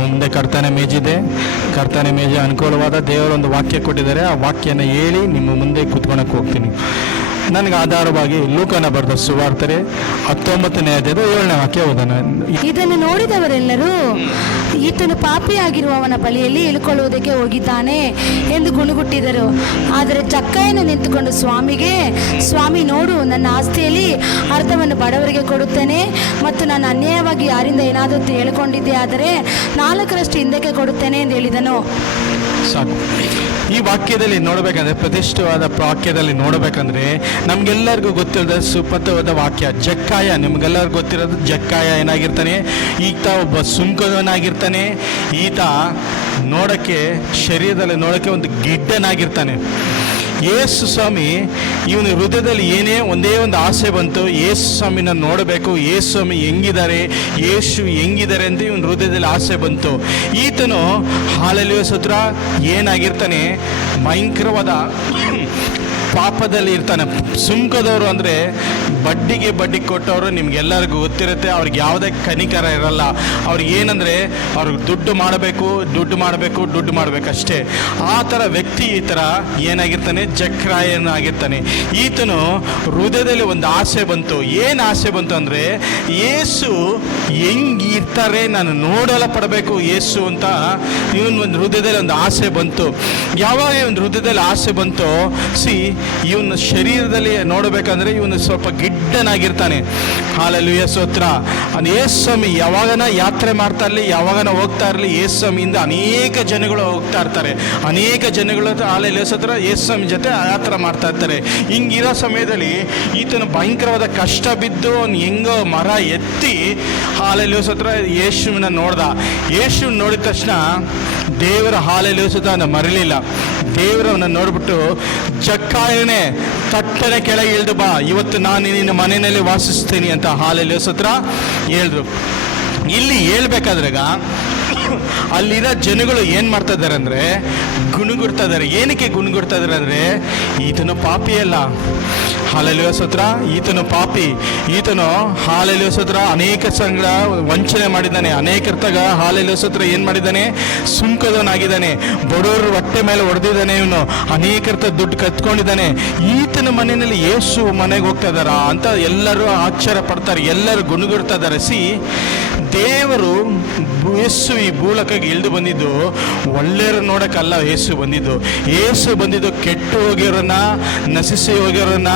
ಮುಂದೆ ಕರ್ತನೆ ಮೇಜಿದೆ. ಕರ್ತನೆ ಮೇಜಿ ಅನುಕೂಲವಾದ ದೇವರೊಂದು ವಾಕ್ಯ ಕೊಟ್ಟಿದ್ದಾರೆ. ಆ ವಾಕ್ಯನ ಹೇಳಿ ನಿಮ್ಮ ಮುಂದೆ ಕುತ್ಕೊಳಕ್ಕೆ ಹೋಗ್ತೀನಿ. ನನಗೆ ಆಧಾರವಾಗಿ ಲೂಕನ ಬರೆದ ಸುವಾರ್ತೆರೆ ಹತ್ತೊಂಬತ್ತನೇ ಅಧ್ಯಾಯದ ಏಳನೇ ವಾಕ್ಯ ಓದೋಣ. ಇದನ್ನು ನೋಡಿದವರೆಲ್ಲರೂ ಈತನು ಪಾಪಿಯಾಗಿರುವವನ ಬಳಿಯಲ್ಲಿ ಇಳ್ಕೊಳ್ಳುವುದಕ್ಕೆ ಹೋಗಿದ್ದಾನೆ ಎಂದು ಗುಣಗುಟ್ಟಿದರು. ಆದರೆ ಚಕ್ಕಯ್ಯನು ನಿಂತುಕೊಂಡು ಸ್ವಾಮಿಗೆ ಸ್ವಾಮಿ ನೋಡು ನನ್ನ ಆಸ್ತಿಯಲ್ಲಿ ಅರ್ಧವನ್ನು ಬಡವರಿಗೆ ಕೊಡುತ್ತೇನೆ ಮತ್ತು ನಾನು ಅನ್ಯಾಯವಾಗಿ ಯಾರಿಂದ ಏನಾದರೂ ಹೇಳಿಕೊಂಡಿದ್ದೆ ಆದರೆ ನಾಲ್ಕರಷ್ಟು ಹಿಂದಕ್ಕೆ ಕೊಡುತ್ತೇನೆ ಎಂದು ಹೇಳಿದನು. ಸಾಕು. ಈ ವಾಕ್ಯದಲ್ಲಿ ನೋಡಬೇಕಂದ್ರೆ ಪ್ರತಿಷ್ಠವಾದ ವಾಕ್ಯದಲ್ಲಿ ನೋಡಬೇಕಂದ್ರೆ, ನಮ್ಗೆಲ್ಲರಿಗೂ ಗೊತ್ತಿರೋದ ಸುಪಥವಾದ ವಾಕ್ಯ, ಜಕ್ಕಾಯ. ನಿಮ್ಗೆಲ್ಲರಿಗೂ ಗೊತ್ತಿರೋದು ಜಕ್ಕಾಯ ಏನಾಗಿರ್ತಾನೆ? ಈತ ಒಬ್ಬ ಸುಂಕದವನಾಗಿರ್ತಾನೆ. ಈತ ನೋಡಕ್ಕೆ, ಶರೀರದಲ್ಲಿ ನೋಡಕ್ಕೆ ಒಂದು ಗಿಡ್ಡನಾಗಿರ್ತಾನೆ. ಯೇಸು ಸ್ವಾಮಿ, ಇವನ ಹೃದಯದಲ್ಲಿ ಏನೇ ಒಂದೇ ಒಂದು ಆಸೆ ಬಂತು, ಯೇಸು ಸ್ವಾಮಿನ ನೋಡಬೇಕು, ಯೇಸು ಸ್ವಾಮಿ ಹೆಂಗಿದ್ದಾರೆ, ಯೇಸು ಹೆಂಗಿದ್ದಾರೆ ಅಂತ ಇವನ ಹೃದಯದಲ್ಲಿ ಆಸೆ ಬಂತು. ಈತನು ಹಾಲಲ್ಲಿ ಸತ್ರ, ಏನಾಗಿರ್ತಾನೆ? ಭಯಂಕರವಾದ ಪಾಪದಲ್ಲಿ ಇರ್ತಾನೆ. ಸುಂಕದವರು ಅಂದರೆ ಬಡ್ಡಿಗೆ ಬಡ್ಡಿ ಕೊಟ್ಟವರು ನಿಮ್ಗೆಲ್ಲರಿಗೂ ಗೊತ್ತಿರುತ್ತೆ. ಅವ್ರಿಗೆ ಯಾವುದೇ ಕನಿಕರ ಇರಲ್ಲ. ಅವ್ರಿಗೆ ಏನಂದರೆ ಅವ್ರಿಗೆ ದುಡ್ಡು ಮಾಡಬೇಕು ದುಡ್ಡು ಮಾಡಬೇಕು, ದುಡ್ಡು ಮಾಡಬೇಕಷ್ಟೇ ಆ ಥರ ವ್ಯಕ್ತಿ ಈ ಥರ ಏನಾಗಿರ್ತಾನೆ? ಜಕ್ರಾಯನಾಗಿರ್ತಾನೆ. ಈತನು ಹೃದಯದಲ್ಲಿ ಒಂದು ಆಸೆ ಬಂತು. ಏನು ಆಸೆ ಬಂತು ಅಂದರೆ, ಏಸು ಹೆಂಗಿರ್ತಾರೆ? ನಾನು ನೋಡಲ ಪಡಬೇಕು ಏಸು ಅಂತ ಇವನ್ ಒಂದು ಹೃದಯದಲ್ಲಿ ಒಂದು ಆಸೆ ಬಂತು. ಯಾವಾಗ ಒಂದು ಹೃದಯದಲ್ಲಿ ಆಸೆ ಬಂತು ಸಿ ಇವನ ಶರೀರದಲ್ಲಿ ನೋಡಬೇಕಂದ್ರೆ ಇವನು ಸ್ವಲ್ಪ ಗಿಡ್ಡನಾಗಿರ್ತಾನೆ ಹಾಲಲ್ಲಿ ಯೇಸೋತ್ರ ಯೇಸ್ವಾಮಿ ಯಾವಾಗನ ಯಾತ್ರೆ ಮಾಡ್ತಾ ಇರಲಿ, ಯಾವಾಗನ ಹೋಗ್ತಾ ಇರಲಿ ಯೇಸ್ವಾಮಿಯಿಂದ ಅನೇಕ ಜನಗಳು ಹೋಗ್ತಾ ಇರ್ತಾರೆ. ಅನೇಕ ಜನಗಳು ಹಾಲಲ್ಲಿ ಯೇಸೋತ್ರ ಯೇಸ್ವಾಮಿ ಜೊತೆ ಯಾತ್ರೆ ಮಾಡ್ತಾ ಇರ್ತಾರೆ. ಹಿಂಗಿರೋ ಸಮಯದಲ್ಲಿ ಈತನು ಭಯಂಕರವಾದ ಕಷ್ಟ ಬಿದ್ದು ಅವ್ನು ಹೆಂಗೋ ಮರ ಎತ್ತಿ ಹಾಲಲ್ಲಿ ಯೇಸೋತ್ರ ಯೇಸುವಿನ ನೋಡ್ದ. ಯೇಸು ನೋಡಿದ ತಕ್ಷಣ ದೇವರ ಹಾಲಲ್ಲಿ ಅವನ ಮರಲಿಲ್ಲ. ದೇವರವನ್ನ ನೋಡ್ಬಿಟ್ಟು, ಜಕ್ಕಾಯನೆ, ತಟ್ಟನೆ ಕೆಳಗೆ ಇಳಿದು ಬಾ. ಇವತ್ತು ನಾನು ನಿನ್ನ ಮನೆಯಲ್ಲಿ ವಾಸಿಸ್ತೀನಿ ಅಂತ ಹಾಲಲ್ಲಿ ಸತ್ರ ಹೇಳಿದ್ರು. ಇಲ್ಲಿ ಹೇಳ್ಬೇಕಾದ್ರೆಗ ಅಲ್ಲಿರೋ ಜನಗಳು ಏನು ಮಾಡ್ತಾ ಇದ್ದಾರೆ ಅಂದರೆ ಗುಣಗುಡ್ತಾ ಇದ್ದಾರೆ. ಏನಕ್ಕೆ ಗುಣಗುಡ್ತಾ ಇದ್ದಾರೆ ಅಂದರೆ, ಇದನ್ನು ಪಾಪಿ ಅಲ್ಲ ಹಾಲಲ್ಲಿಯ ಸತ್ರ, ಈತನು ಪಾಪಿ. ಈತನು ಹಾಲೆಲುವ ಸತ್ರ ಅನೇಕ ಸಂಘ ವಂಚನೆ ಮಾಡಿದ್ದಾನೆ. ಅನೇಕ ತಗ ಹಾಲೆಲುವ ಸತ್ರ ಏನು ಮಾಡಿದ್ದಾನೆ? ಸುಂಕದವನಾಗಿದ್ದಾನೆ. ಬಡವರ ಹೊಟ್ಟೆ ಮೇಲೆ ಹೊಡೆದಿದ್ದಾನೆ ಇವನು. ಅನೇಕರ್ತ ದುಡ್ಡು ಕತ್ಕೊಂಡಿದ್ದಾನೆ. ಈತನ ಮನೆಯಲ್ಲಿ ಯೇಸು ಮನೆಗೆ ಹೋಗ್ತಾ ಇದ್ದಾರಾ ಅಂತ ಎಲ್ಲರೂ ಆಶ್ಚರ್ಯ ಪಡ್ತಾರೆ. ಎಲ್ಲರೂ ಗುಣಗುಡ್ತಾ ಇದ್ದಾರೆ. ಸಿ ದೇವರು ಯೇಸು ಈ ಭೂಲಕಕ್ಕೆ ಇಳಿದು ಬಂದಿದ್ದು ಒಳ್ಳೆಯರು ನೋಡೋಕ್ಕಲ್ಲ, ಯೇಸು ಬಂದಿದ್ದು. ಯೇಸು ಬಂದಿದ್ದು ಕೆಟ್ಟು ಹೋಗಿರೋನ, ನಶಿಸಿ ಹೋಗಿರೋನ,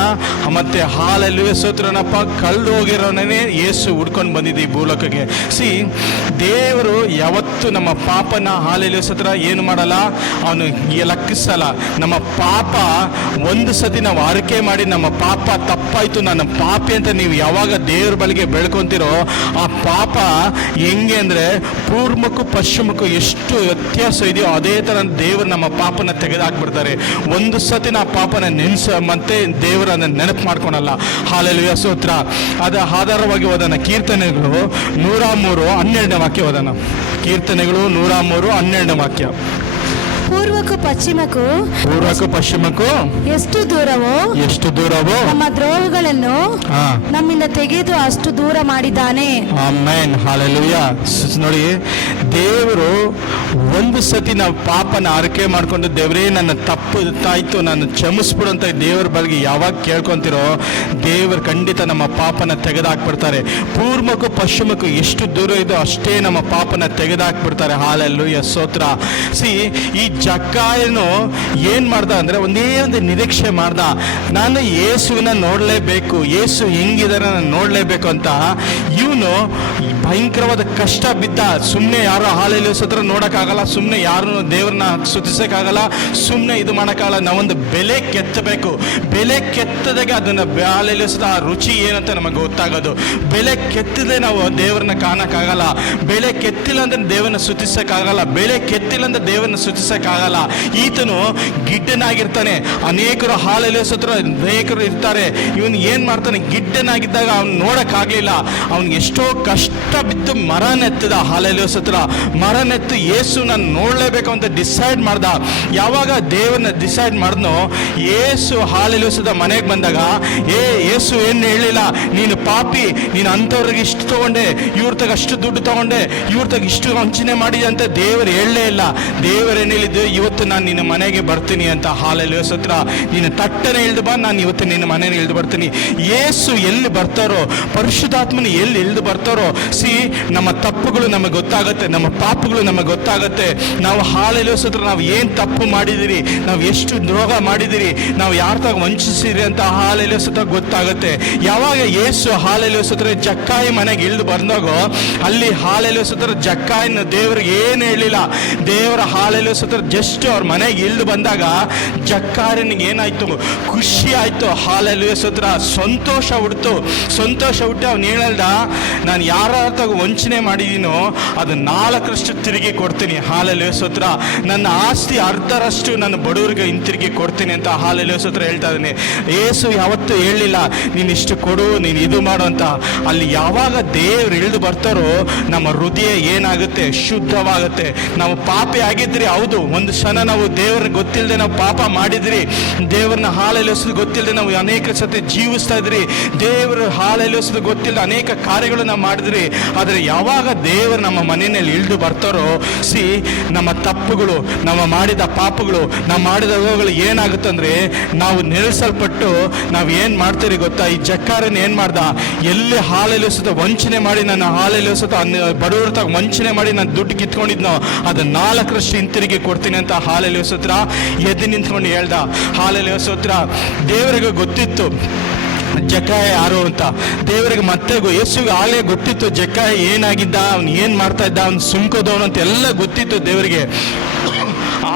ಮತ್ತೆ ಹಾಲಲ್ಲಿ ಸೋತ್ರನಪ್ಪ, ಕಳ್ದು ಹೋಗಿರೋನೇ ಯೇಸು ಹುಡ್ಕೊಂಡು ಬಂದಿದ್ದು ಈ ಭೂಲಕಕ್ಕೆ. ಸಿ ದೇವರು ಯಾವತ್ತು ನಮ್ಮ ಪಾಪನ ಹಾಲಲ್ಲಿ ಸತ್ರ ಏನು ಮಾಡಲ್ಲ, ಅವನು ಲಕ್ಕಿಸಲ್ಲ. ನಮ್ಮ ಪಾಪ ಒಂದು ಸತಿ ನಾವು ಆರಕೆ ಮಾಡಿ ನಮ್ಮ ಪಾಪ ತಪ್ಪಾಯಿತು, ನನ್ನ ಪಾಪಿ ಅಂತ ನೀವು ಯಾವಾಗ ದೇವ್ರ ಬಳಿಗೆ ಬೆಳ್ಕೊಂತಿರೋ, ಆ ಪಾಪ ಹೆಂಗೆ ಅಂದರೆ ಪೂರ್ವಕ್ಕೂ ಪಶ್ಚಿಮಕ್ಕೂ ಎಷ್ಟು ವ್ಯತ್ಯಾಸ ಇದೆಯೋ ಅದೇ ಥರ ದೇವರು ನಮ್ಮ ಪಾಪನ ತೆಗೆದಾಕ್ಬಿಡ್ತಾರೆ. ಒಂದು ಸತಿ ನಾ ಪಾಪನ ನೆನೆಸ ಮತ್ತೆ ದೇವರನ್ನು ನೆನಪು ಮಾಡ್ಕೊಳಲ್ಲ. ಹಾಲಲ್ಲಿ ಸೂತ್ರ. ಅದ ಆಧಾರವಾಗಿ ಹೋದನ ಕೀರ್ತನೆಗಳು ನೂರ ಮೂರು ಹನ್ನೆರಡನೇ ವಾಕ್ಯ ಓದೋಣ ಕೀರ್ತನೆಗಳು ನೂರ ಮೂರು ಹನ್ನೆರಡನೇ ವಾಕ್ಯ. ಪೂರ್ವಕ್ಕೂ ಪಶ್ಚಿಮಕ್ಕೂ ಪೂರ್ವಕ್ಕೂ ಪಶ್ಚಿಮಕ್ಕೂ ಎಷ್ಟು ದೂರವೋ ಎಷ್ಟು ದೂರವೋ ನಮ್ಮ ದ್ರೋಹಗಳನ್ನು ನಮ್ಮಿಂದ ತೆಗೆದು ಅಷ್ಟು ದೂರ ಮಾಡಿದ್ದಾನೆ. ಆಮೇನ್. ನೋಡಿ. ದೇವರು ಒಂದು ಸತಿ ನಾವು ಪಾಪನ ಆರಕೆ ಮಾಡ್ಕೊಂಡು ದೇವರೇ ನನ್ನ ತಪ್ಪು ತಾಯ್ತು ನಾನು ಕ್ಷಮಿಸ್ಬಿಡು ಅಂತ ದೇವರ ಬಳಿಗೆ ಯಾವಾಗ ಕೇಳ್ಕೊಂತಿರೋ ದೇವರು ಖಂಡಿತ ನಮ್ಮ ಪಾಪನ ತೆಗೆದಾಕ್ಬಿಡ್ತಾರೆ. ಪೂರ್ವಕ್ಕೂ ಪಶ್ಚಿಮಕ್ಕೂ ಎಷ್ಟು ದೂರ ಇದೋ ಅಷ್ಟೇ ನಮ್ಮ ಪಾಪನ ತೆಗೆದಾಕ್ಬಿಡ್ತಾರೆ. ಹಾಲಲ್ಲೂ ಸ್ತೋತ್ರ. ಸಿ ಈ ಜಕ್ಕಾಯನು ಏನು ಮಾಡ್ದ ಅಂದರೆ ಒಂದೇ ಒಂದು ನಿರೀಕ್ಷೆ ಮಾಡ್ದ. ನಾನು ಯೇಸುವಿನ ನೋಡಲೇಬೇಕು, ಯೇಸು ಹೆಂಗಿದಾರೆ ನಾನು ನೋಡಲೇಬೇಕು ಅಂತ. ಇವನು ಭಯಂಕರವಾದ ಕಷ್ಟ ಬಿದ್ದ. ಸುಮ್ಮನೆ ಯಾರು ಹಾಲಲ್ಲಿ ಸತ್ರ ನೋಡೋಕ್ಕಾಗಲ್ಲ ಸುಮ್ಮನೆ ಯಾರನ್ನು ದೇವ್ರನ್ನ ಸುತಿಸೋಕ್ಕಾಗಲ್ಲ ಸುಮ್ಮನೆ ಇದು ಮಾಡೋಕ್ಕಾಗಲ್ಲ. ನಾವೊಂದು ಬೆಲೆ ಕೆತ್ತಬೇಕು. ಬೆಲೆ ಕೆತ್ತದಾಗೆ ಅದನ್ನು ಹಾಲಲ್ಲಿ ಸುತ್ತ ಆ ರುಚಿ ಏನಂತ ನಮಗೆ ಗೊತ್ತಾಗೋದು. ಬೆಲೆ ಕೆತ್ತದೆ ನಾವು ದೇವ್ರನ್ನ ಕಾಣೋಕ್ಕಾಗಲ್ಲ. ಬೆಲೆ ಕೆತ್ತಿಲ್ಲ ಅಂದ್ರೆ ದೇವರನ್ನ ಸುತಿಸಕ್ಕಾಗಲ್ಲ ಬೆಲೆ ಕೆತ್ತಿಲ್ಲ ಅಂದ್ರೆ ದೇವರನ್ನ ಸುತಿಸಕ್ಕಾಗಲ್ಲ ಈತನು ಗಿಡ್ಡನಾಗಿರ್ತಾನೆ. ಅನೇಕರು ಹಾಲಲ್ಲಿ ಸತ್ರ ಅನೇಕರು ಇರ್ತಾರೆ. ಇವನು ಏನು ಮಾಡ್ತಾನೆ? ಗಿಡ್ಡನಾಗಿದ್ದಾಗ ಅವ್ನು ನೋಡೋಕ್ಕಾಗಲಿಲ್ಲ. ಅವ್ನಿಗೆ ಎಷ್ಟೋ ಕಷ್ಟ ಬಿದ್ದು ಮರ ನೆತ್ತದ ಹಾಲಲ್ಲಿ ಸತ್ರ ಮರ ನೆತ್ತು ಏಸು ನಾನು ನೋಡಲೇಬೇಕು ಅಂತ ಡಿಸೈಡ್ ಮಾಡ್ದ. ಯಾವಾಗ ದೇವರನ್ನ ಡಿಸೈಡ್ ಮಾಡಿದ್ನೋ, ಯೇಸು ಸದ ಮನೆಗೆ ಬಂದಾಗ, ಏ ಏಸು ಏನು ಹೇಳಿಲ್ಲ ನೀನು ಪಾಪಿ. ನೀನು ಅಂಥವ್ರಿಗೆ ಇಷ್ಟು ತೊಗೊಂಡೆ. ಇವ್ರ ತಗ ಅಷ್ಟು ದುಡ್ಡು ತಗೊಂಡೆ. ಇವ್ರ ತಗ ಇಷ್ಟು ವಂಚನೆ ಮಾಡಿದೆ. ಅಂತ ದೇವರು ಹೇಳಲೇ ಇಲ್ಲ. ದೇವರು ಏನು ಹೇಳಿದ್ದು ಇವತ್ತು ನಾನು ನಿನ್ನ ಮನೆಗೆ ಬರ್ತೀನಿ ಅಂತ. ಹಾಲಲ್ಲಿ ಹತ್ರ ನೀನು ತಟ್ಟನೆ ಇಳಿದು ಬಾ, ನಾನು ಇವತ್ತು ನಿನ್ನ ಮನೆಗೆ ಇಳಿದು ಬರ್ತೀನಿ. ಯೇಸು ಎಲ್ಲಿ ಬರ್ತಾರೋ, ಪರಿಶುದ್ಧಾತ್ಮನ ಎಲ್ಲಿ ಇಳಿದು ಬರ್ತಾರೋ, ಸಿ, ನಮ್ಮ ತಪ್ಪುಗಳು ನಮಗೆ ಗೊತ್ತಾಗುತ್ತೆ, ನಮ್ಮ ಪಾಪಗಳು ನಮಗೆ ಗೊತ್ತಾಗುತ್ತೆ. ನಾವು ಹಾಲಲ್ಲಿ ಹತ್ರ ನಾವು ಏನು ತಪ್ಪು ಮಾಡಿದಿರಿ, ನಾವು ಎಷ್ಟು ದ್ರೋಹ ಮಾಡಿದಿರಿ, ನಾವು ಯಾರ್ದಾಗ ವಂಚಿಸಿರಿ ಅಂತ ಹಾಲಲ್ಲಿ ಹತ್ರ ಗೊತ್ತಾಗುತ್ತೆ. ಯಾವಾಗ ಏಸು ಹಾಲಲ್ಲಿ ಹತ್ರ ಜಕ್ಕಾಯಿ ಮನೆಗೆ ಇಳಿದು ಬಂದಾಗೋ, ಅಲ್ಲಿ ಹಾಲಲ್ಲಿ ಹತ್ರ ಜಕ್ಕಾಯಿನ ದೇವ್ರಿಗೆ ಏನು ಹೇಳಿಲ್ಲ. ದೇವರ ಹಾಲಲ್ಲಿ ಹತ್ರ ಜಸ್ಟ್ ಅವ್ರ ಮನೆಗೆ ಇಳಿದು ಬಂದಾಗ ಜಕ್ಕಾರನಿಗೆ ಏನಾಯ್ತು? ಖುಷಿ ಆಯ್ತು. ಹಾಲಲ್ಲಿ ಸತ್ರ. ಸಂತೋಷ ಹುಡ್ತು. ಸಂತೋಷ ಹುಟ್ಟಿ ಅವ್ನು ಹೇಳಲ್ದ, ನಾನು ಯಾರ ವಂಚನೆ ಮಾಡಿದೀನೋ, ಅದು ನಾಲ್ಕರಷ್ಟು ತಿರುಗಿ ಕೊಡ್ತೀನಿ. ಹಾಲಲ್ಲಿ ಸುತ್ತ ನನ್ನ ಆಸ್ತಿ ಅರ್ಧರಷ್ಟು ನನ್ನ ಬಡವರಿಗೆ ಹಿಂತಿರುಗಿ ಕೊಡ್ತೀನಿ ಅಂತ ಹಾಲಲ್ಲಿ ಸತ್ರ ಹೇಳ್ತಾ ಇದ್ದೀನಿ ಏಸು ಯಾವತ್ತೂ ಹೇಳಲಿಲ್ಲ, ನೀನು ಇಷ್ಟು ಕೊಡು, ನೀನು ಇದು ಮಾಡು ಅಂತ. ಅಲ್ಲಿ ಯಾವಾಗ ದೇವ್ರು ಇಳಿದು ಬರ್ತಾರೋ, ನಮ್ಮ ಹೃದಯ ಏನಾಗುತ್ತೆ? ಶುದ್ಧವಾಗುತ್ತೆ. ನಾವು ಪಾಪಿ ಆಗಿದ್ರೆ ಹೌದು ಒಂದು ಕ್ಷಣ ನಾವು ದೇವರ ಗೊತ್ತಿಲ್ಲದೆ ನಾವು ಪಾಪ ಮಾಡಿದ್ರಿ. ದೇವ್ರನ್ನ ಹಾಲೆಲೋಸೋದು ಗೊತ್ತಿಲ್ಲದೆ ನಾವು ಅನೇಕ ಸತಿ ಜೀವಿಸ್ತಾ ಇದ್ರಿ. ದೇವರ ಹಾಲೆಲೋಸೋದು ಗೊತ್ತಿಲ್ಲದೆ ಅನೇಕ ಕಾರ್ಯಗಳು ನಾವು ಮಾಡಿದ್ರಿ. ಆದರೆ ಯಾವಾಗ ದೇವರು ನಮ್ಮ ಮನೆಯಲ್ಲಿ ಇಳಿದು ಬರ್ತಾರೋ, ಸಿ, ನಮ್ಮ ತಪ್ಪುಗಳು ನಾವು ಮಾಡಿದ ಪಾಪಗಳು, ನಾವು ಮಾಡಿದ ರೋಗಗಳು ಏನಾಗುತ್ತಂದ್ರೆ ನಾವು ನೆಲೆಸಲ್ಪಟ್ಟು ನಾವು ಏನು ಮಾಡ್ತೀರಿ ಗೊತ್ತಾ? ಈ ಜಕ್ಕಾರನ್ನು ಏನು ಮಾಡ್ದ? ಎಲ್ಲಿ ಹಾಲೆಲೋಸದ ವಂಚನೆ ಮಾಡಿ ನನ್ನ ಹಾಲೆಲೋಸದ ಬಡವರ ತಗ ವಂಚನೆ ಮಾಡಿ ನಾನು ದುಡ್ಡು ಕಿತ್ಕೊಂಡಿದ್ನೋ, ಅದು ನಾಲ್ಕರಷ್ಟು ಹಿಂತಿರುಗಿ ಕೊಡ್ತೀನಿ. ಅಂತ ಹಾಲಲ್ಲಿ ಸೂತ್ರ ಎದ್ದು ನಿಂತ್ಕೊಂಡು ಹೇಳ್ದ. ಹಾಲಲ್ಲಿ ಸೂತ್ರ, ದೇವರಿಗೆ ಗೊತ್ತಿತ್ತು ಜಕ್ಕಾಯ ಯಾರು ಅಂತ. ದೇವರಿಗೆ ಮತ್ತೆ ಯೇಸುಗೆ ಆಗಲೇ ಗೊತ್ತಿತ್ತು ಜಕ್ಕಾಯ ಏನಾಗಿದ್ದ, ಅವ್ನು ಏನು ಮಾಡ್ತಾ ಇದ್ದ, ಅವ್ನು ಸುಮ್ಕೋದವನು ಅಂತ ಎಲ್ಲ ಗೊತ್ತಿತ್ತು ದೇವರಿಗೆ.